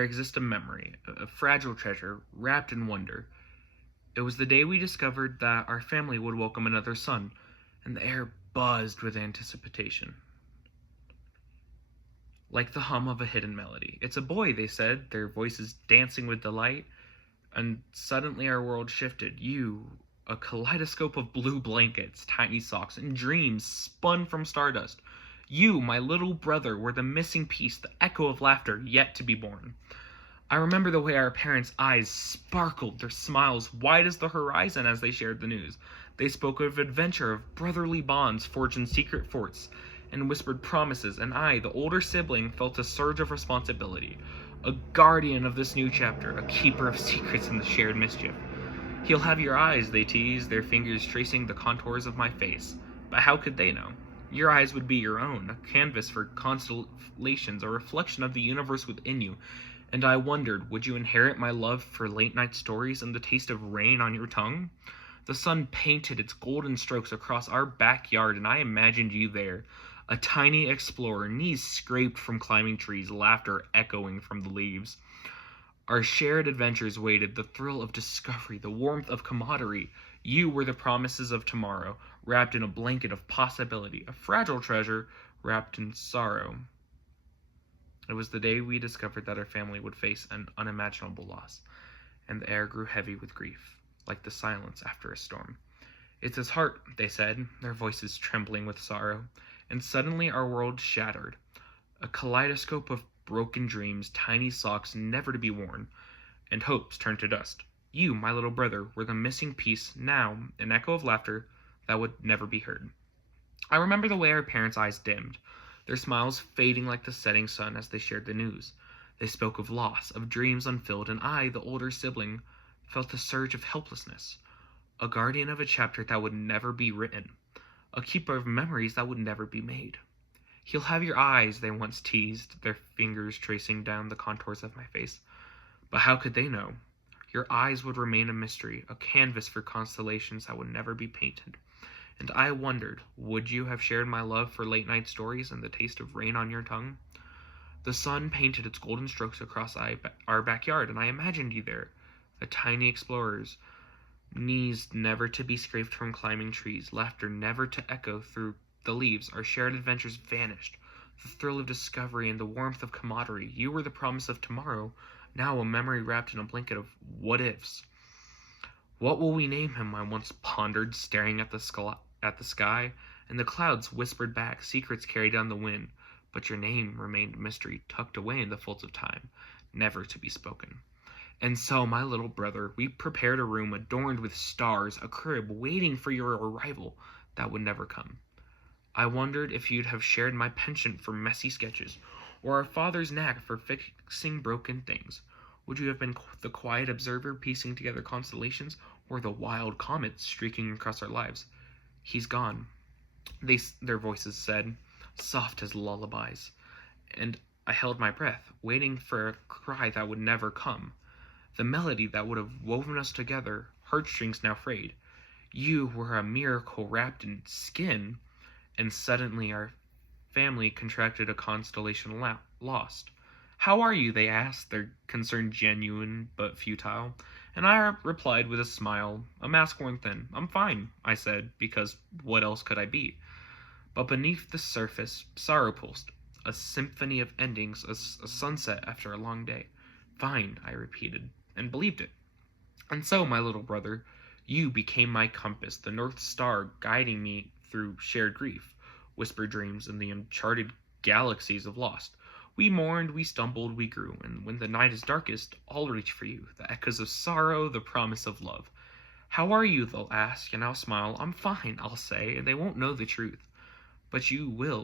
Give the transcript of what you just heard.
There exists a memory, a fragile treasure, wrapped in wonder. It was the day we discovered that our family would welcome another son, and the air buzzed with anticipation, like the hum of a hidden melody. "It's a boy," they said, their voices dancing with delight, and suddenly our world shifted. You, a kaleidoscope of blue blankets, tiny socks, and dreams spun from stardust. You, my little brother, were the missing piece, the echo of laughter yet to be born. I remember the way our parents' eyes sparkled, their smiles wide as the horizon as they shared the news. They spoke of adventure, of brotherly bonds forged in secret forts, and whispered promises, and I, the older sibling, felt a surge of responsibility. A guardian of this new chapter, a keeper of secrets in the shared mischief. "He'll have your eyes," they teased, their fingers tracing the contours of my face. But how could they know? Your eyes would be your own, a canvas for constellations, a reflection of the universe within you. And I wondered, would you inherit my love for late night stories and the taste of rain on your tongue? The sun painted its golden strokes across our backyard, and I imagined you there, a tiny explorer, knees scraped from climbing trees, laughter echoing from the leaves. Our shared adventures waited, the thrill of discovery, the warmth of camaraderie. You were the promises of tomorrow, wrapped in a blanket of possibility, a fragile treasure wrapped in sorrow. It was the day we discovered that our family would face an unimaginable loss, and the air grew heavy with grief, like the silence after a storm. "It's his heart," they said, their voices trembling with sorrow, and suddenly our world shattered. A kaleidoscope of broken dreams, tiny socks never to be worn, and hopes turned to dust. You, my little brother, were the missing piece, now an echo of laughter that would never be heard. I remember the way our parents' eyes dimmed, their smiles fading like the setting sun as they shared the news. They spoke of loss, of dreams unfilled, and I, the older sibling, felt a surge of helplessness, a guardian of a chapter that would never be written, a keeper of memories that would never be made. "He'll have your eyes," they once teased, their fingers tracing down the contours of my face. But how could they know? Your eyes would remain a mystery, a canvas for constellations that would never be painted. And I wondered, would you have shared my love for late night stories and the taste of rain on your tongue? The sun painted its golden strokes across our backyard, and I imagined you there, a tiny explorer's knees never to be scraped from climbing trees, laughter never to echo through the leaves. Our shared adventures vanished, the thrill of discovery and the warmth of camaraderie. You were the promise of tomorrow, now a memory wrapped in a blanket of what-ifs. "What will we name him?" I once pondered, staring at the sky, and the clouds whispered back, secrets carried on the wind. But your name remained a mystery, tucked away in the folds of time, never to be spoken. And so, my little brother, we prepared a room adorned with stars, a crib waiting for your arrival that would never come. I wondered if you'd have shared my penchant for messy sketches, or our father's knack for fixing broken things. Would you have been the quiet observer piecing together constellations, or the wild comet streaking across our lives? "He's gone," their voices said, soft as lullabies. And I held my breath, waiting for a cry that would never come, the melody that would have woven us together, heartstrings now frayed. You were a miracle wrapped in skin, and suddenly our family contracted a constellation lost. "How are you?" they asked, their concern genuine but futile. And I replied with a smile, a mask worn thin. "I'm fine," I said, because what else could I be? But beneath the surface, sorrow pulsed, a symphony of endings, a sunset after a long day. "Fine," I repeated, and believed it. And so, my little brother, you became my compass, the North Star guiding me through shared grief, whispered dreams, and the uncharted galaxies of lost. We mourned, we stumbled, we grew, and when the night is darkest, I'll reach for you, the echoes of sorrow, the promise of love. "How are you?" they'll ask, and I'll smile. "I'm fine," I'll say, and they won't know the truth. But you will,